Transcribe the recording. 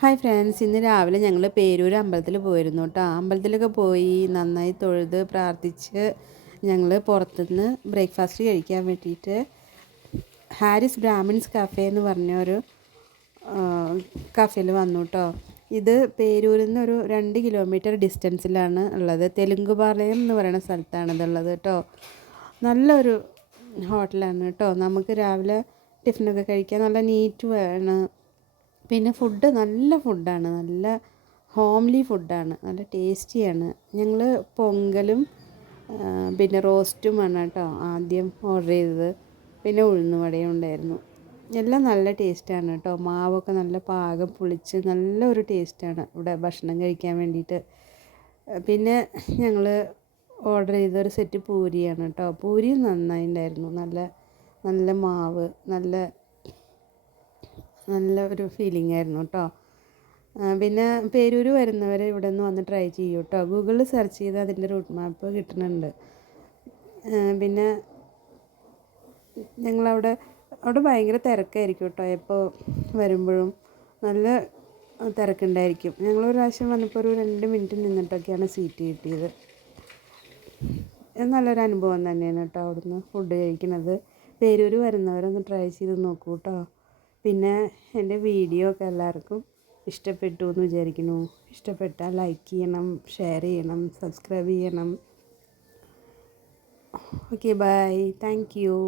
Hi friends, ഇന്ന് രാവിലെ ഞങ്ങൾ പേരൂർ അമ്പലത്തിൽ പോയിരുന്നു കേട്ടോ. അമ്പലത്തിലൊക്കെ പോയി നന്നായി തൊഴുത് പ്രാർത്ഥിച്ച് ഞങ്ങൾ പുറത്തുനിന്ന് ബ്രേക്ക്ഫാസ്റ്റ് കഴിക്കാൻ വേണ്ടിയിട്ട് ഹാരിസ് ബ്രാഹ്മിൻസ് കഫേ എന്ന് പറഞ്ഞൊരു കഫേയിൽ വന്നു കേട്ടോ. ഇത് പേരൂരിൽ നിന്ന് ഒരു 2 കിലോമീറ്റർ ഡിസ്റ്റൻസിലാണ് ഉള്ളത്. തെലുങ്കുപാളയം എന്ന് പറയുന്ന സ്ഥലത്താണ് ഇതുള്ളത് കേട്ടോ. നല്ലൊരു ഹോട്ടലാണ് കേട്ടോ. നമുക്ക് രാവിലെ ടിഫിനൊക്കെ കഴിക്കാൻ നല്ല നീറ്റുമാണ്. പിന്നെ ഫുഡ് നല്ല ഫുഡാണ്, നല്ല ഹോംലി ഫുഡാണ്, നല്ല ടേസ്റ്റിയാണ്. ഞങ്ങൾ പൊങ്കലും പിന്നെ റോസ്റ്റുമാണ് കേട്ടോ ആദ്യം ഓർഡർ ചെയ്തത്. പിന്നെ ഉഴുന്നുവടയും ഉണ്ടായിരുന്നു. എല്ലാം നല്ല ടേസ്റ്റാണ് കേട്ടോ. മാവൊക്കെ നല്ല പാകം പുളിച്ച് നല്ലൊരു ടേസ്റ്റാണ് ഇവിടെ ഭക്ഷണം കഴിക്കാൻ വേണ്ടിയിട്ട്. പിന്നെ ഞങ്ങൾ ഓർഡർ ചെയ്തൊരു സെറ്റ് പൂരിയാണ് കേട്ടോ. പൂരിയും നന്നായിട്ടുണ്ടായിരുന്നു. നല്ല നല്ല മാവ്, നല്ല ഒരു ഫീലിംഗ് ആയിരുന്നു കേട്ടോ. പിന്നെ പേരൂർ വരുന്നവർ ഇവിടെ നിന്ന് വന്ന് ട്രൈ ചെയ്യൂ കേട്ടോ. ഗൂഗിളിൽ സെർച്ച് ചെയ്ത് അതിൻ്റെ റൂട്ട് മാപ്പ് കിട്ടുന്നുണ്ട്. പിന്നെ ഞങ്ങളവിടെ ഭയങ്കര തിരക്കായിരിക്കും കേട്ടോ. എപ്പോൾ വരുമ്പോഴും നല്ല തിരക്കുണ്ടായിരിക്കും. ഞങ്ങളൊരു പ്രാവശ്യം വന്നപ്പോൾ ഒരു 2 മിനിറ്റ് നിന്നിട്ടൊക്കെയാണ് സീറ്റ് കിട്ടിയത്. നല്ലൊരു അനുഭവം തന്നെയാണ് കേട്ടോ അവിടുന്ന് ഫുഡ് കഴിക്കുന്നത്. പേരൂർ വരുന്നവരൊന്ന് ട്രൈ ചെയ്ത് നോക്കൂ കേട്ടോ. പിന്നെ എൻ്റെ വീഡിയോ ഒക്കെ എല്ലാവർക്കും ഇഷ്ടപ്പെട്ടു എന്ന് വിചാരിക്കുന്നു. ഇഷ്ടപ്പെട്ടാൽ ലൈക്ക് ചെയ്യണം, ഷെയർ ചെയ്യണം, സബ്സ്ക്രൈബ് ചെയ്യണം. Okay, bye, thank U.